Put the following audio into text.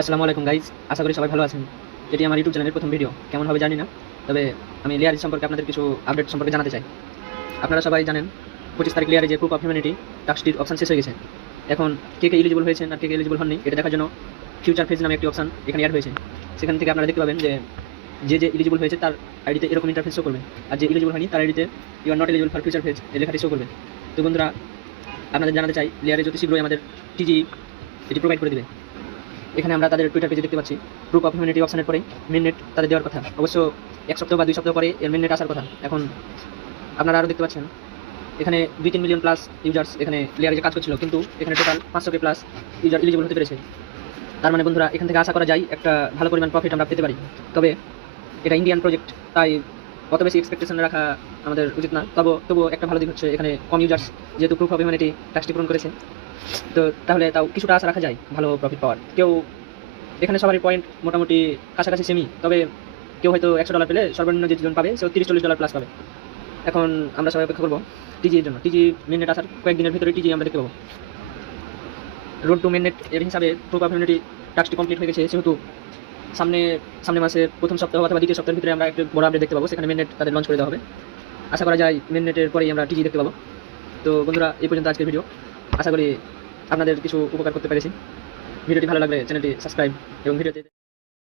আসসালামু আলাইকুম গাইজ, আশা করি সবাই ভালো আছেন। এটি আমার ইউটিউব চ্যানেলের প্রথম ভিডিও, কেমন হবে জানি না, তবে আমি লেয়ারিজ সম্পর্কে আপনাদের কিছু আপডেট সম্পর্কে জানাতে চাই। আপনারা সবাই জানেন 25 তারিখ লেয়ারে যে প্রুফ অফ হিউম্যানিটি টাস্কটির অপশন শেষ হয়ে গেছে। এখন কে কে এলিজিবল হয়েছেন আর কে কে এলিজিবল হননি এটা দেখার জন্য ফিউচার ফেজ নামে একটি অপশন এখানে অ্যাড হয়েছে। সেখান থেকে আপনারা দেখতে পাবেন যে যে এলিজিবল হয়েছে তার আইডিতে এরকম ইন্টারফেস শো করবে, আর যে এলিজিবল হয়নি তার আইডিতে you are not eligible for future phase এই লেখাটি শো করবে। তো বন্ধুরা, আপনাদের জানাতে চাই লেয়ারে যত শীঘ্রই আমাদের টিজি এটি প্রোভাইড করে দেবে। এখানে আমরা তাদের টুইটার পেজে দেখতে পাচ্ছি প্রুফ অফ হিউম্যানিটি অপশনের পরে মেন নেট তাদের দেওয়ার কথা, অবশ্য 1 সপ্তাহ বা 2 সপ্তাহ পরে এর মেন নেট আসার কথা। এখন আপনারা আরও দেখতে পাচ্ছেন এখানে 2-3 মিলিয়ন প্লাস ইউজার্স এখানে লেয়ারে যে কাজ করছিল, কিন্তু এখানে total 500K plus user eligible হতে পেরেছে। তার মানে বন্ধুরা, এখান থেকে আশা করা যায় একটা ভালো পরিমাণ প্রফিট আমরা পেতে পারি। তবে এটা ইন্ডিয়ান প্রজেক্ট, তাই অত বেশি এক্সপেকটেশন রাখা আমাদের উচিত না। তবুও একটা ভালো দিক হচ্ছে এখানে কম ইউজার্স যেহেতু প্রুফ অফ হিউম্যানিটি টাস্কটি পূরণ করেছে, তো তাহলে তাও কিছুটা আশা রাখা যায় ভালো প্রফিট পাওয়ার। এখানে সবারই পয়েন্ট মোটামুটি কাছাকাছি সেমি, তবে কেউ হয়তো $100 পেলে সর্বনিম্ন যেজন পাবে সে $30-40 প্লাস পাবে। এখন আমরা সবাই অপেক্ষা করবো টিজির জন্য। টিজি মেননেট আসার কয়েকদিনের ভিতরে টিজি আমরা দেখতে পাবো। রোড টু মেননেট এর হিসাবে প্রুফ অফ হিউম্যানিটি টাস্কটি কমপ্লিট হয়ে গেছে, সেহেতু সামনে মাসে প্রথম সপ্তাহ অথবা দ্বিতীয় সপ্তাহের ভিতরে আমরা একটু বড় আপডেট দেখতে পাবো। সেখানে মেননেট তাদের লঞ্চ করে দেওয়া হবে। আশা করা যায় মেননেটের পরেই আমরা টিজি দেখতে পাবো। তো বন্ধুরা, এই পর্যন্ত আজকের ভিডিও। আশা করি আপনাদের কিছু উপকার করতে পেরেছি। ভিডিওটি ভালো লাগলে চ্যানেলটি সাবস্ক্রাইব এবং ভিডিওতে